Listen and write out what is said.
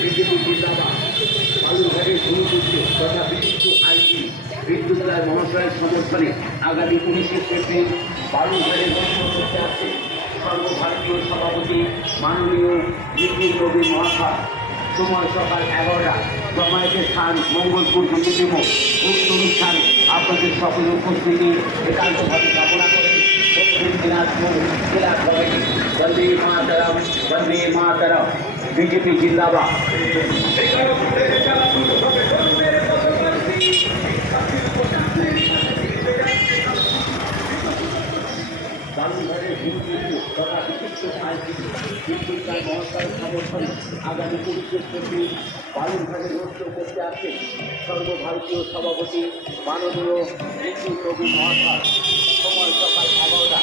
BJP জিন্দাবাদ। বালুরঘাটের ভূমিপুত্র তথা বিশিষ্ট আইনজীবী বিদ্যুৎ রায় মহাশয়ের সমর্থনে আগামী 19শে এপ্রিল বালুরঘাটে বৈঠক করতে আসছে সর্বভারতীয় সভাপতি মাননীয় নিখিল নবীন মহাশয়। সময় সকাল 11টা। জমায়েতের স্থান মঙ্গলপুর হুমুদিম। উক্ত অনুষ্ঠান আপনাদের সকলের উপস্থিতি একান্তভাবে কামনা করে দক্ষিণ দিনাজপুর জেলা কমিটি বন্দে মাতরম, বন্দে মাতরম, বিজেপি জিন্দাবাদ। বালুরঘাটের ভূমিপুত্র তথা বিশিষ্ট আইনজীবী বিদ্যুৎ রায় মহাশয়ের সমর্থনে আগামী 19শে এপ্রিল বালুরঘাটে রোড শো করতে আসছে সর্বভারতীয় সভাপতি মাননীয় নিখিল নবীন মহাশয়। সময় সকাল 11টা।